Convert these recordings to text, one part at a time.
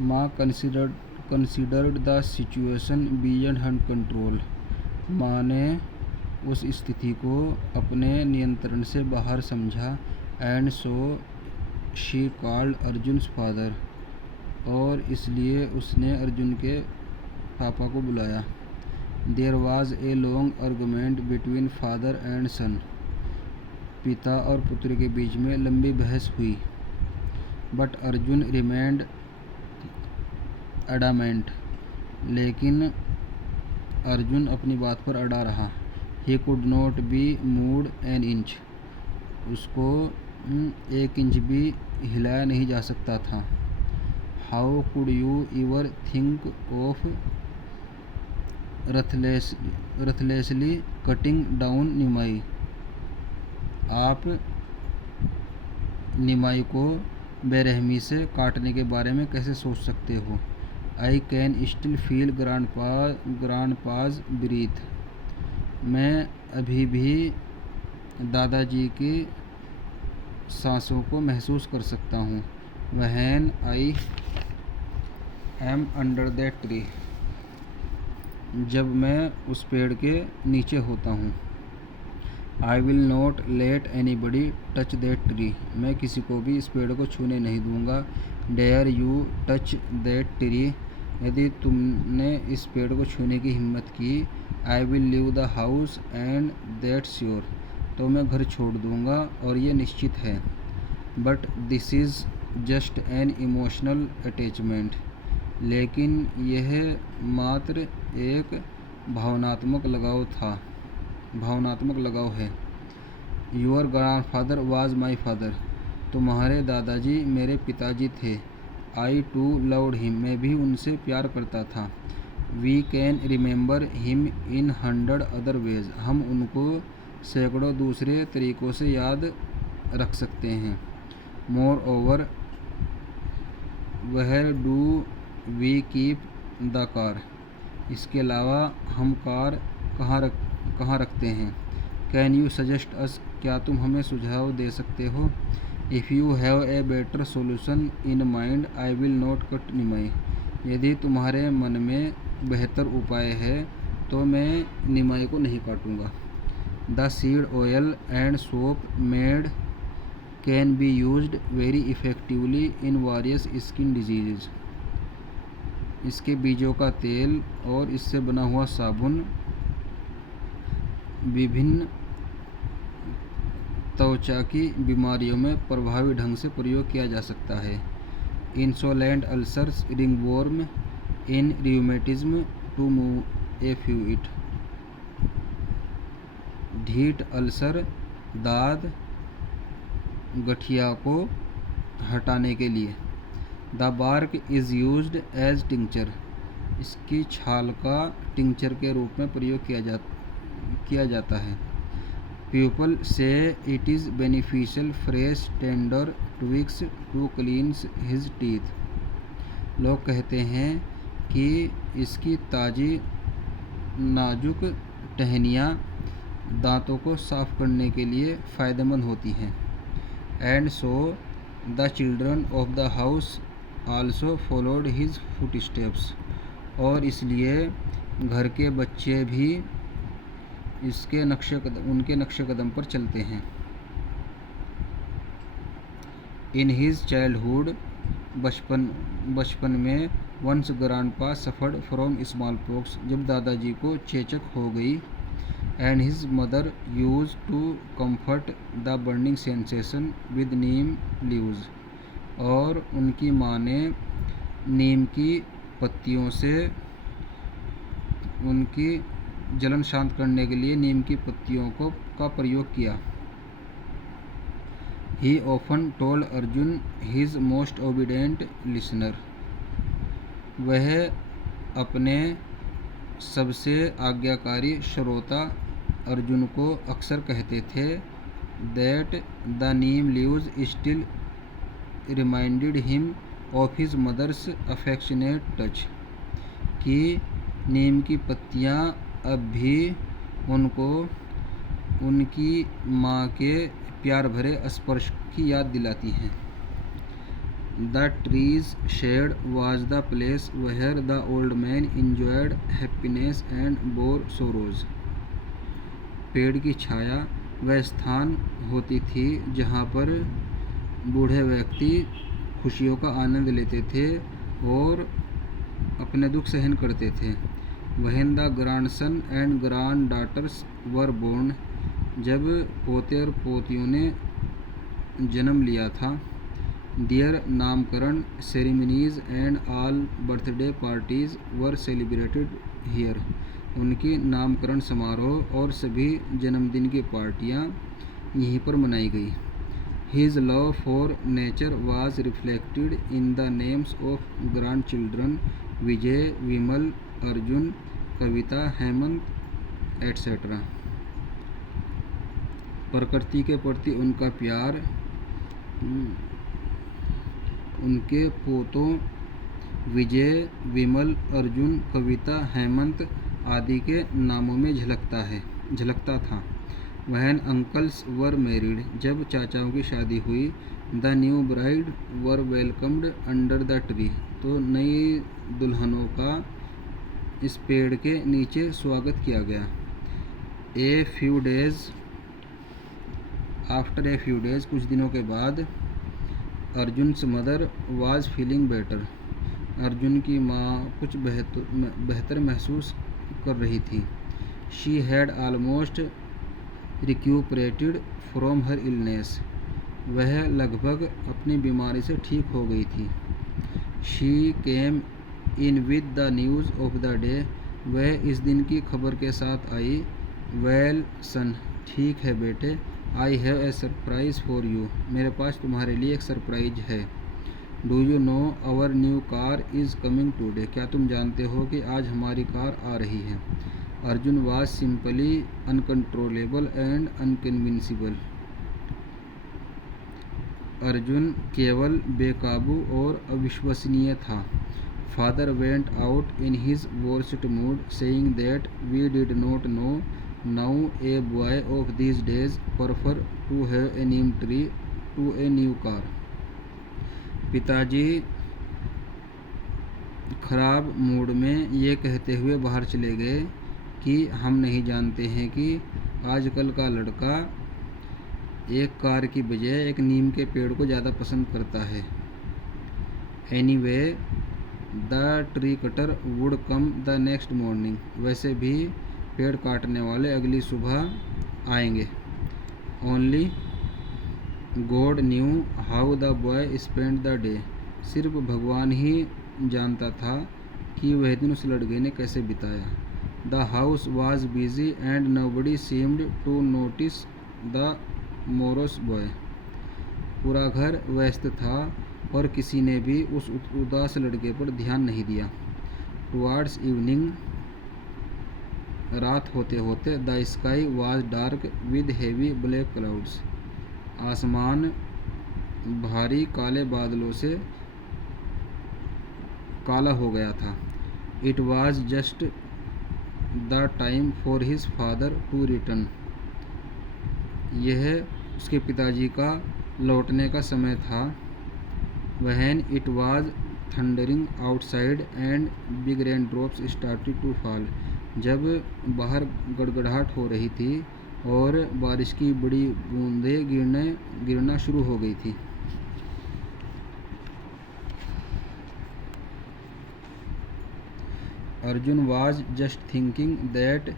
माँ considered the situation beyond her control. माँ ने उस स्थिति को अपने नियंत्रण से बाहर समझा। And so she called Arjun's father, और इसलिए उसने अर्जुन के पापा को बुलाया। There was a long argument between father and son. पिता और पुत्र के बीच में लंबी बहस हुई। बट अर्जुन रिमेंड एडामेंट, लेकिन अर्जुन अपनी बात पर अड़ा रहा। He could not be moved an inch. उसको 1 इंच भी हिलाया नहीं जा सकता था। How could you ever think of ruthlessly cutting down Nimai. आप निमाई को बेरहमी से काटने के बारे में कैसे सोच सकते हो। I can still feel grandpa's breath. मैं अभी भी दादाजी की सांसों को महसूस कर सकता हूँ। When I am under that tree. जब मैं उस पेड़ के नीचे होता हूँ। आई will not let anybody touch that tree. मैं किसी को भी इस पेड़ को छूने नहीं दूंगा। Dare you touch that tree. यदि तुमने इस पेड़ को छूने की हिम्मत की। I will leave the house and that's sure. तो मैं घर छोड़ दूंगा और ये निश्चित है। But this is just an emotional attachment. लेकिन यह मात्र एक भावनात्मक लगाव है। Your grandfather was my father. तुम्हारे दादाजी मेरे पिताजी थे। I too loved him. मैं भी उनसे प्यार करता था। We can remember him in 100 other ways. हम उनको सैकड़ों दूसरे तरीक़ों से याद रख सकते हैं। Moreover where do we keep the car. इसके अलावा हम कार कहाँ रखते हैं। Can you suggest us. क्या तुम हमें सुझाव दे सकते हो। If you have a better solution in mind I will not cut Nimai. यदि तुम्हारे मन में बेहतर उपाय है तो मैं निमाई को नहीं काटूंगा। The seed oil and soap made can be used very effectively in various skin disease. इसके बीजों का तेल और इससे बना हुआ साबुन विभिन्न त्वचा की बीमारियों में प्रभावी ढंग से प्रयोग किया जा सकता है। Insolent ulcers, ringworm, in rheumatism to move a fluid. ढीठ अल्सर, दाद, गठिया को हटाने के लिए। The bark is used as tincture. इसकी छाल का टिंचर के रूप में प्रयोग किया जाता है। पीपल से it is beneficial fresh tender twigs to cleanse his teeth. लोग कहते हैं कि इसकी ताज़ी नाजुक टहनियाँ दांतों को साफ करने के लिए फ़ायदेमंद होती हैं। And so the children of the house also followed his footsteps. और इसलिए घर के बच्चे भी उनके नक्शे कदम पर चलते हैं। In his childhood. बचपन में once grandpa suffered from smallpox. जब दादाजी को चेचक हो गई। And his mother use to comfort the burning sensation with neem leaves. और उनकी माँ ने नीम की पत्तियों से उनकी जलन शांत करने के लिए नीम की पत्तियों का प्रयोग किया। ही often told Arjun his most obedient listener. वह अपने सबसे आज्ञाकारी श्रोता अर्जुन को अक्सर कहते थे that the neem leaves still reminded him of his mother's affectionate touch. कि नीम की पत्तियाँ अब भी उनको उनकी माँ के प्यार भरे स्पर्श की याद दिलाती हैं। The trees shade was the place where the old man enjoyed happiness and bore sorrows. पेड़ की छाया वह स्थान होती थी जहाँ पर बूढ़े व्यक्ति खुशियों का आनंद लेते थे और अपने दुख सहन करते थे. When the grandson and granddaughters were born, जब पोते और पोतियों ने जन्म लिया था. Their नामकरण ceremonies and all birthday parties were celebrated here. उनकी नामकरण समारोह और सभी जन्मदिन की पार्टियां यहीं पर मनाई गई. His love for nature was reflected in the names of grandchildren Vijay, Vimal, Arjun, Kavita, Hemant etcetera. प्रकृति के प्रति उनका प्यार उनके पोतों विजय, विमल, अर्जुन, कविता, हेमंत आदि के नामों में झलकता था. When uncles were married, जब चाचाओं की शादी हुई. The new bride were welcomed under the tree, तो नई दुल्हनों का इस पेड़ के नीचे स्वागत किया गया. After a few days, कुछ दिनों के बाद Arjun's mother was feeling better. Arjun की माँ कुछ बेहतर महसूस कर रही थी. She had almost recuperated from her illness. वह लगभग अपनी बीमारी से ठीक हो गई थी. She came in with the news of the day. वह इस दिन की खबर के साथ आई. Well son, ठीक है बेटे. I have a surprise for you. मेरे पास तुम्हारे लिए एक सरप्राइज है. Do you know our new car is coming today? क्या तुम जानते हो कि आज हमारी कार आ रही है. Arjun was simply uncontrollable and unconvincible. Arjun केवल बेकाबू और अविश्वसनीय था. Father went out in his worst mood, saying that we did not know. Now a boy of these days prefer to have a neem tree to a new car. पिताजी खराब mood में ये कहते हुए बाहर चले गए कि हम नहीं जानते हैं कि आजकल का लड़का एक कार की बजाय एक नीम के पेड़ को ज़्यादा पसंद करता है. Anyway, the tree cutter would come the next morning. वैसे भी पेड़ काटने वाले अगली सुबह आएंगे. Only God knew how the boy spent the day. सिर्फ भगवान ही जानता था कि वह दिन उस लड़के ने कैसे बिताया. The house was busy and nobody seemed to notice the morose boy. पूरा घर व्यस्त था और किसी ने भी उस उदास लड़के पर ध्यान नहीं दिया. Towards evening, रात होते होते, the sky was dark with heavy black clouds. आसमान भारी काले बादलों से काला हो गया था. It was just the time for his father to return. यह उसके पिताजी का लौटने का समय था. When it was thundering outside and big raindrops started to fall. जब बाहर गड़गड़ाहट हो रही थी और बारिश की बड़ी बूंदें गिरना शुरू हो गई थी. Arjun was just thinking that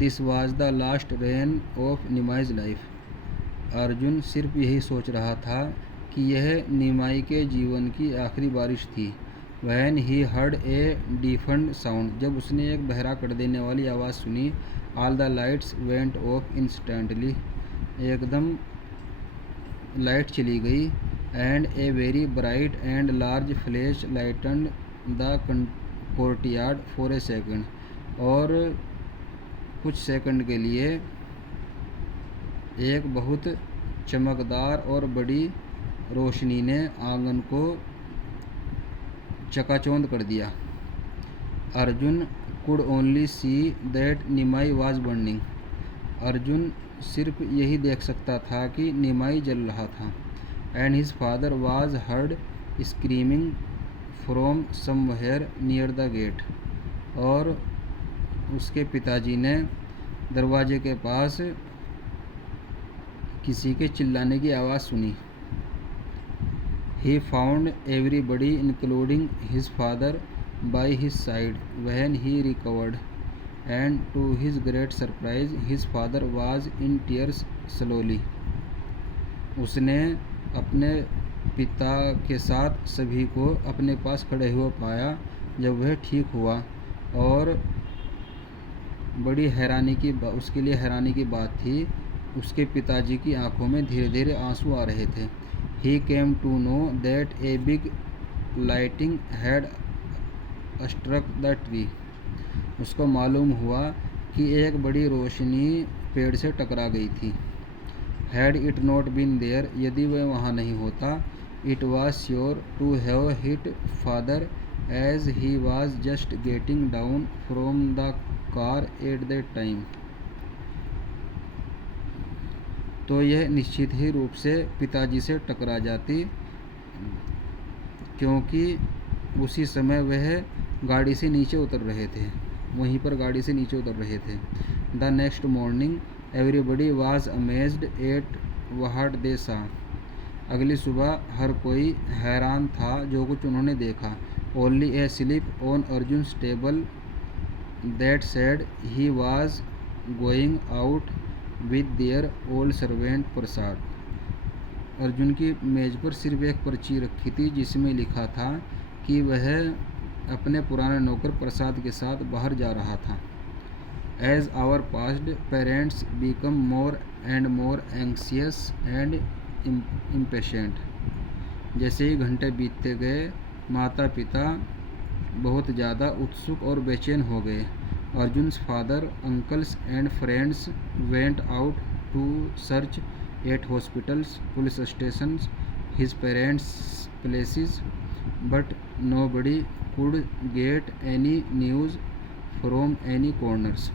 this was the last rain of निमाई's life. Arjun सिर्फ यही सोच रहा था कि यह निमाई के जीवन की आखिरी बारिश थी. When he heard a deafened sound, जब उसने एक बहरा कर देने वाली आवाज़ सुनी. All the lights went off instantly. एकदम लाइट चली गई. And a very bright and large flash lightened the courtyard for a second. और कुछ सेकंड के लिए एक बहुत चमकदार और बड़ी रोशनी ने आंगन को चकाचौंध कर दिया. Arjun could only see that Nimai was burning. Arjun सिर्फ यही देख सकता था कि निमाई जल रहा था. And his father was heard screaming from somewhere near the gate. और उसके पिताजी ने दरवाजे के पास किसी के चिल्लाने की आवाज़ सुनी। He found everybody including his father by his side when he recovered, and to his great surprise his father was in tears slowly. उसने अपने पिता के साथ सभी को अपने पास खड़े हुए पाया जब वह ठीक हुआ, और बड़ी उसके लिए हैरानी की बात थी, उसके पिताजी की आंखों में धीरे धीरे आंसू आ रहे थे। He came to know that a big lightning had struck the tree. उसको मालूम हुआ कि एक बड़ी रोशनी पेड़ से टकरा गई थी। Had it not been there, यदि वह वहाँ नहीं होता, it was sure to have hit father as he was just getting down from the car at that time. तो यह निश्चित ही रूप से पिताजी से टकरा जाती, क्योंकि उसी समय वह गाड़ी से नीचे उतर रहे थे, वहीं पर गाड़ी से नीचे उतर रहे थे। The next morning everybody was amazed at what they सा। अगली सुबह हर कोई हैरान था जो कुछ उन्होंने देखा। Only a slip on Arjun's table that said he was going out with their old servant Prasad. Arjun की मेज़ पर सिर्फ एक पर्ची रखी थी जिसमें लिखा था कि वह अपने पुराने नौकर प्रसाद के साथ बाहर जा रहा था। As hour passed parents become more and more anxious and impatient. जैसे ही घंटे बीतते गए, माता पिता बहुत ज़्यादा उत्सुक और बेचैन हो गए। अर्जुन्स father, uncles and friends went out to search at hospitals, police stations, his parents' places, but nobody could get any news from any corners.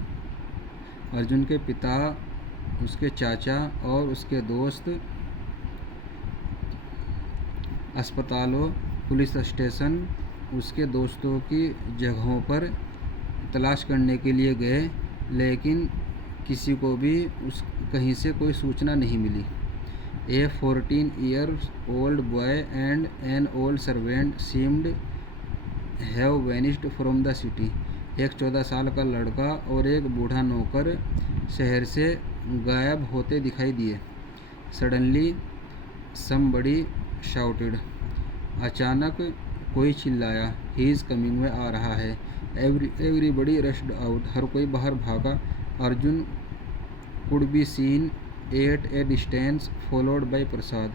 Arjun के पिता, उसके चाचा और उसके दोस्त अस्पतालों, पुलिस स्टेशन, उसके दोस्तों की जगहों पर तलाश करने के लिए गए, लेकिन किसी को भी कहीं से कोई सूचना नहीं मिली। ए 14 years old boy and an old servant seemed have vanished from the city. एक 14 साल का लड़का और एक बूढ़ा नौकर शहर से गायब होते दिखाई दिए। Suddenly somebody shouted. अचानक कोई चिल्लाया। ही इज़ कमिंग, वह आ रहा है। एवरीबडी रश्ड आउट, हर कोई बाहर भागा। Arjun could be seen at a distance followed by Prasad.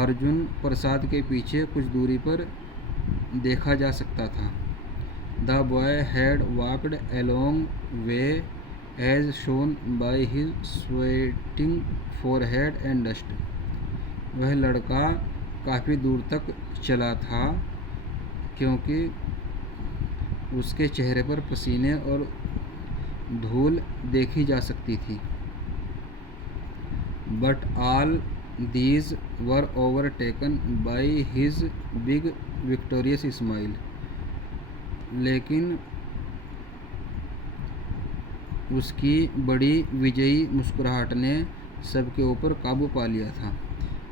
Arjun Prasad के पीछे कुछ दूरी पर देखा जा सकता था। The boy had walked along way as shown by his sweating forehead and dust. वह लड़का काफ़ी दूर तक चला था क्योंकि उसके चेहरे पर पसीने और धूल देखी जा सकती थी। But all these were overtaken by his big victorious smile. लेकिन उसकी बड़ी विजयी मुस्कुराहट ने सबके ऊपर काबू पा लिया था।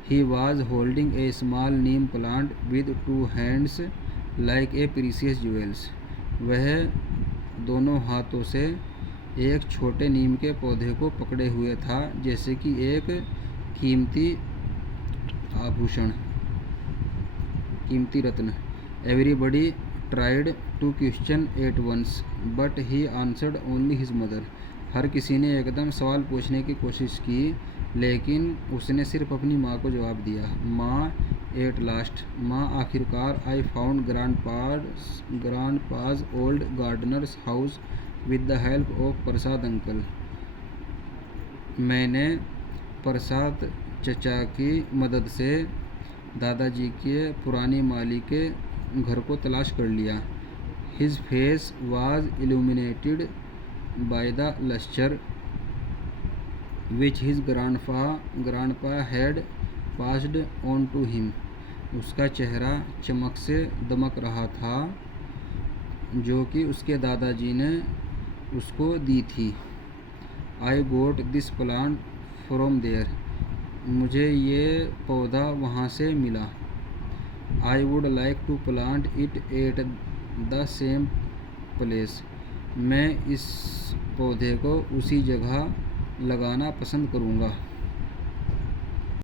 He was holding A small Neem plant with 2 hands like a precious jewels. वह दोनों हाथों से एक छोटे नीम के पौधे को पकड़े हुए था, जैसे कि एक कीमती आभूषण, कीमती रत्न। Everybody tried to question at once but he answered only his mother. हर किसी ने एकदम सवाल पूछने की कोशिश की, लेकिन उसने सिर्फ अपनी माँ को जवाब दिया। माँ, एट लास्ट, माँ आखिरकार, I found grandpa's old gardener's house with the help of Prasad uncle. मैंने प्रसाद चचा की मदद से दादाजी के पुरानी माली के घर को तलाश कर लिया। His face was illuminated by the lustre which his grandpa had passed on to him. उसका चेहरा चमक से दमक रहा था जो कि उसके दादाजी ने उसको दी थी। I got this plant from there, मुझे ये पौधा वहाँ से मिला। I would like to plant it at the same place, मैं इस पौधे को उसी जगह लगाना पसंद करूँगा।